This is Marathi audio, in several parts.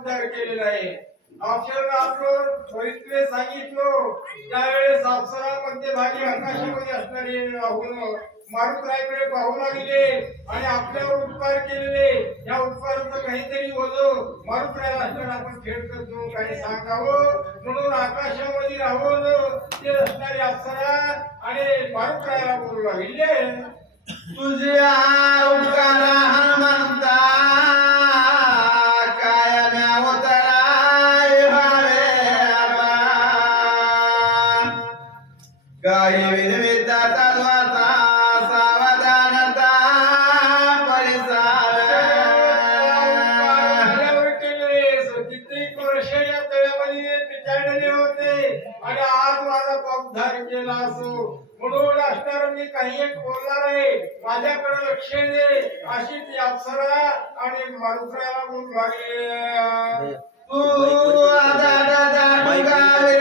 उद्धार केलेला आहे. अप्सरेनं आपलं चरित्र सांगितलं. त्यावेळेस अप्सरा मध्यभागी आकाशामध्ये असणारे राहून मारुतरायकडे पाहू लागले आणि आपल्यावर उपकार केलेले. या उपकाराचं काहीतरी होतं. मारुतरायाला असताना आपण खेळ करतो काही सांगावं. म्हणून आकाशामध्ये राहून ते असणारे अप्सरा आणि मारुतरायाला बोलू लागले. तुझे मारुसराला बोलू लागले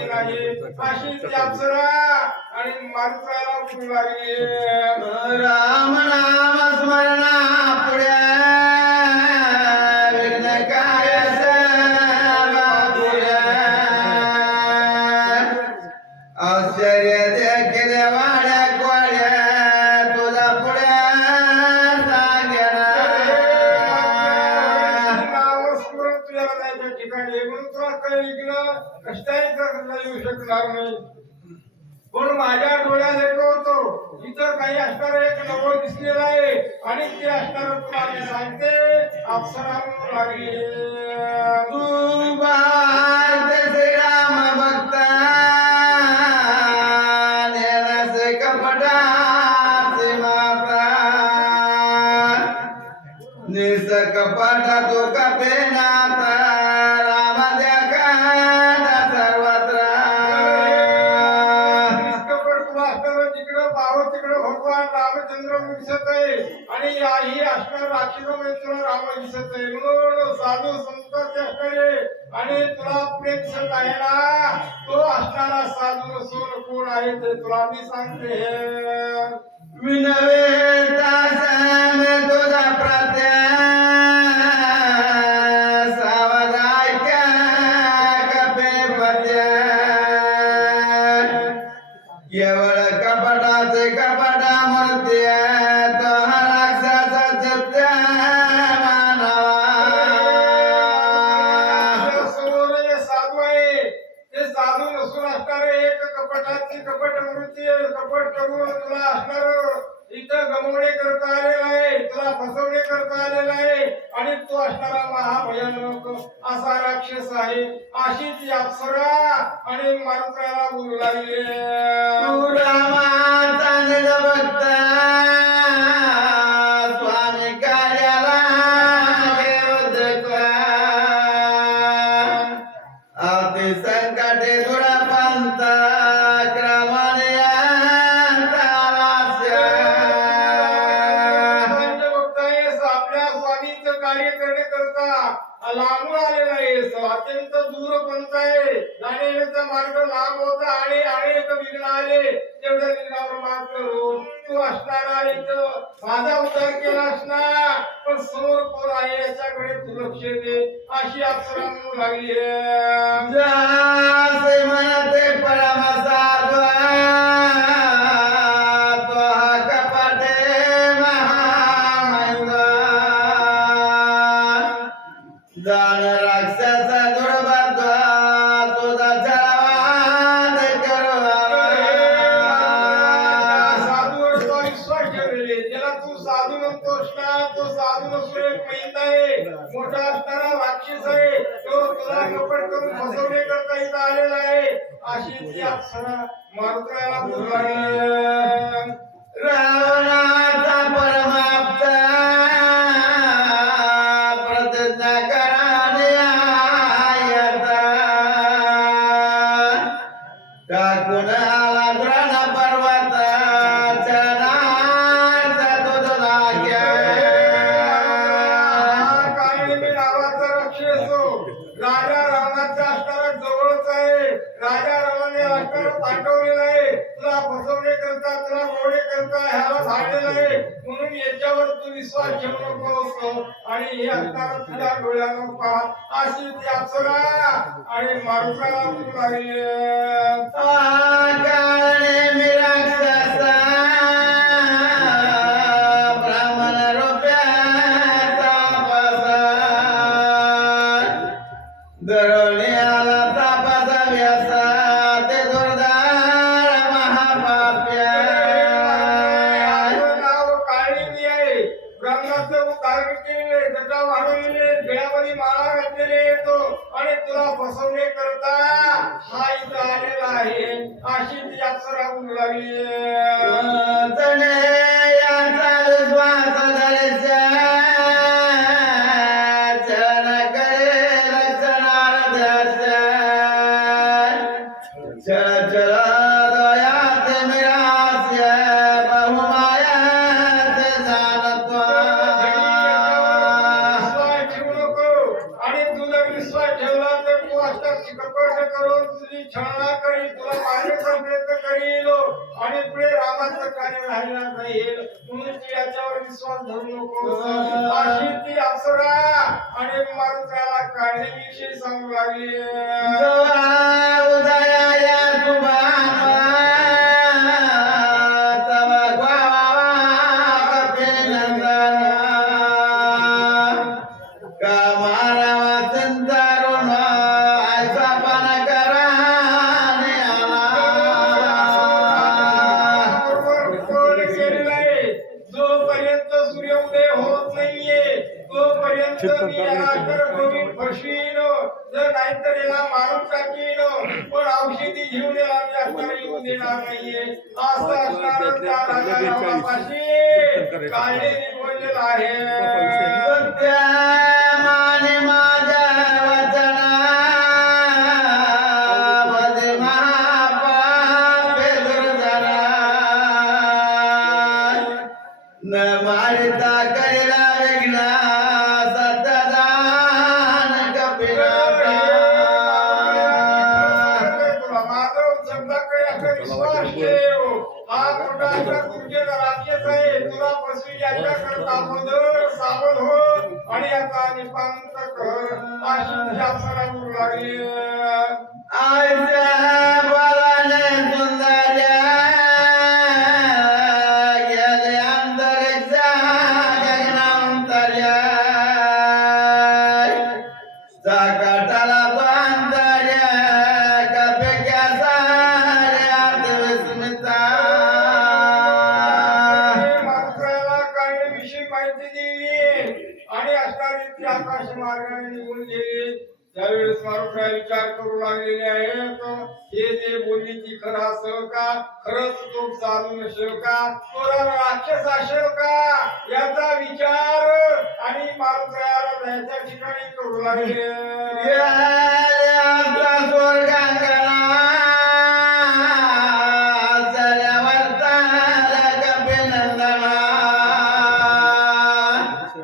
अशी अप्सरा आणि मारुत्राला बोलू लागली राम नाम स्मरणा पुढ्या इतर काही असणार एक नवं दिसलेलं आहे. आणि ते असणार तुम्हाला मी सांगते. अप्सरा लागेल. लागली तुला दिसत आहे म्हणून साधू आणि तुला आहे ना तो असणारा साधू नसून कोण आहे ते तुला मी सांगते. विनवे तुझा प्रत्या एक कपटाची कपट वृत्ती कपट करून तुला असणार इथं गमवणे करता आलेला आहे. तुला फसवणे करता आलेला आहे. आणि तो असणारा महाभयानक असा राक्षस आहे. अशी ती अप्सरा आणि मारुत्राला बोलू लागले. भक्त याच्याकडे तू लक्ष दे वासुरा आणि मारुकाला पुन्हा உலகிய विश्वास धरू नको अशी ती अप्सरा आणि मारुताला काही विषय सांगू लागली. जर कोणी फशीन जर नाहीतर याला मारून टाकीन. पण औषधी घेऊन याला देणार नाहीये. असं असणार त्या राजा आहे. यांच्यावर विश्वास ठेव हा कोटाचा गुरुजन राज्यच हो आणि आता निपांत कर. अशी शासनावर लागली. आयत्या मार्गाने देवी आणि असणारी आकाश मार्गाने निघून गेली. त्यावेळेस माणूस विचार करू लागलेले आहे हे जे बोलीची खरा असेल का? खरंच तो चालू नसेल का? तो राक्षस असेल का? याचा विचार. आणि माणूस याच्या ठिकाणी करू लागले. स्वर्गांग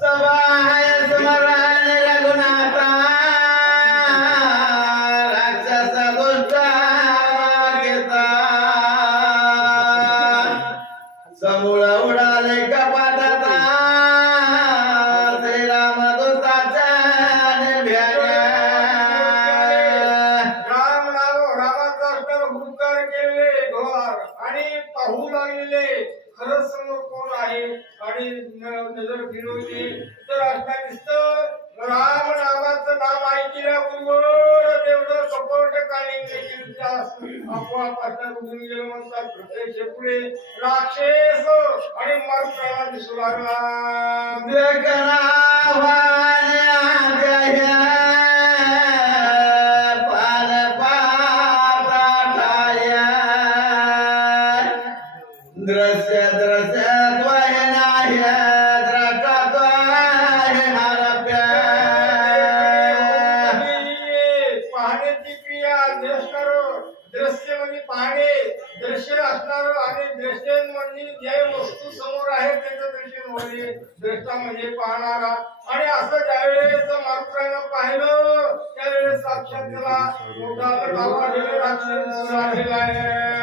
Survive, survive. प्रत्येक शेपुळे राक्षस आणि मरताना दिसू लागला. श्रेष्ठा म्हणजे पाहणारा. आणि असं ज्यावेळेस मारुत्रानं पाहिलं त्यावेळेस साक्षात त्याला मोठा राक्षस झालेला आहे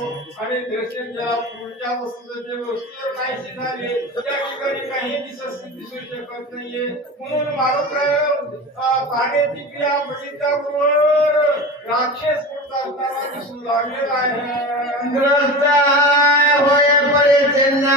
आणि दृश्यच्या पुढच्या वस्तूचं जे वस्तूवर झाले त्या ठिकाणी काही दिसत दिसू शकत नाहीये. म्हणून मारुतराव पाण्याची क्रिया बघितल्या बरोबर राक्षस पुढचा असताना दिसू लागलेला आहे. ग्रस्ताय होय परे चेन्ना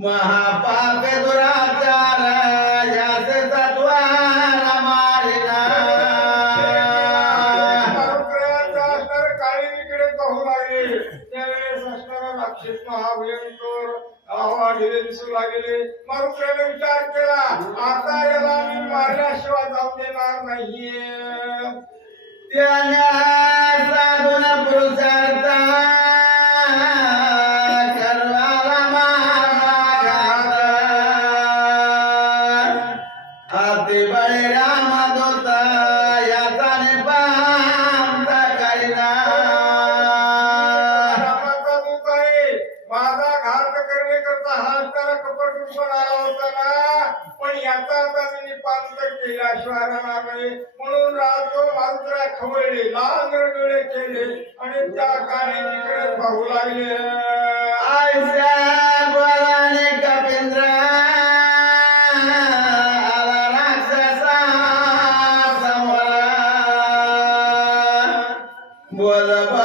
uma What. voilà.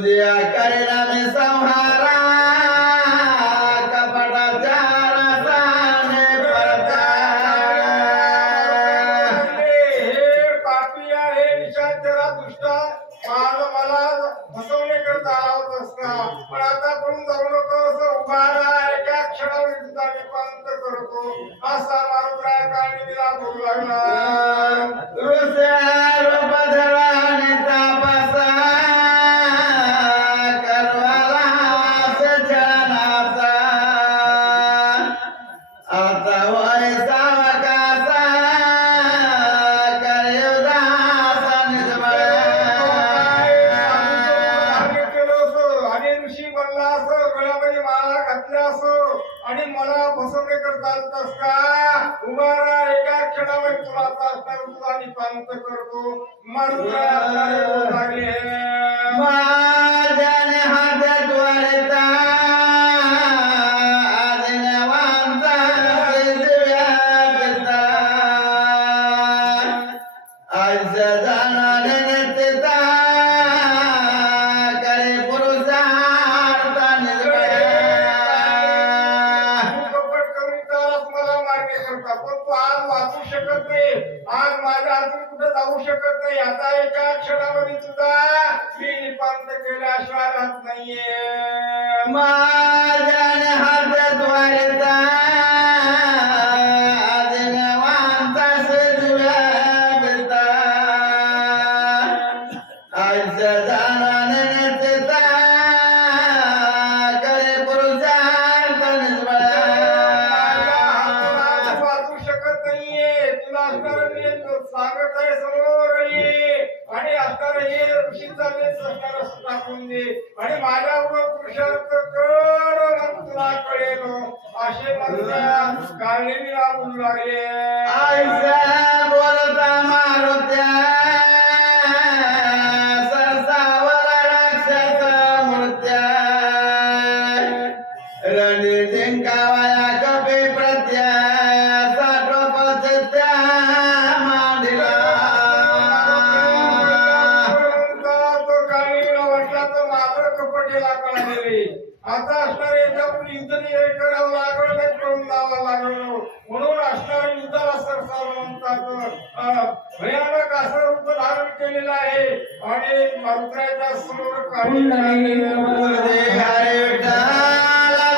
de acá